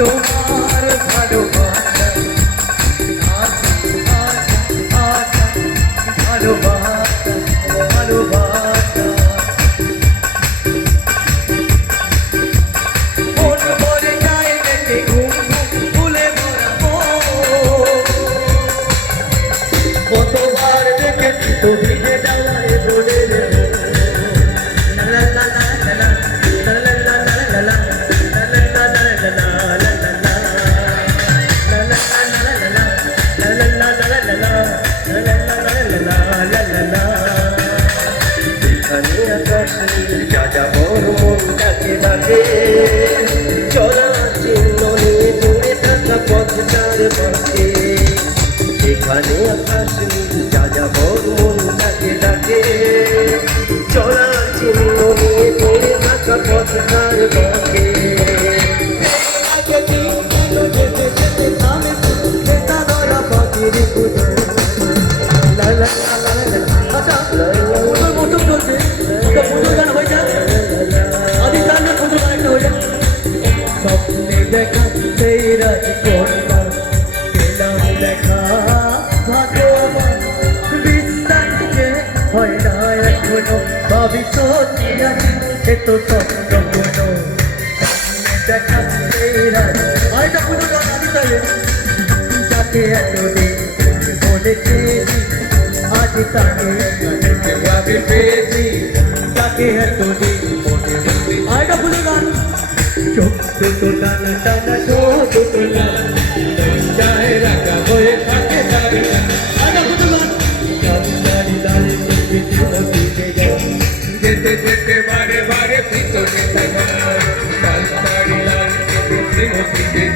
তোমার ভালোবাসা ভালোবাসা ভালোবাসা মন ভরে যায় দেখে ঘুম ভুলে কতবার দেখেছি তো ভিজে যাওয়ায় বলে যাযাবর মন ডাকে ডাকে চলা চিহ্ন নিয়ে দূরে থাকা পথটার পাশে এখানে আকাশ নীল যাযাবর মন ডাকে ডাকে চলা চিহ্ন নিয়ে দূরে থাকা পথটার পাশে স্বপ্নে দেখা সেই রাজকন্যা পেলাম দেখা ভাগ্য আমার বিশ্বাস যে হয় না এখনো ভাবি সত্যি আছে এ তো স্বপ্ন কোনো দেখা সেই রাজ আরেকটা পুজো গান আদি তাহলে যাকে এতদিন মনে চেয়েছি আজ তাকে ভাবি পেয়েছি যাকে এতদিন মনে আরেকটা পুজো গান চোখ দুটো টানা টানা চোখ দুটো টানা চায় রাখা হয়ে থাকে দাঁড়ি দাঁড়ি দাঁড়িয়ে যেতে যেতে বারে বারে ভিতরে দাঁড়ি দাঁড়িয়ে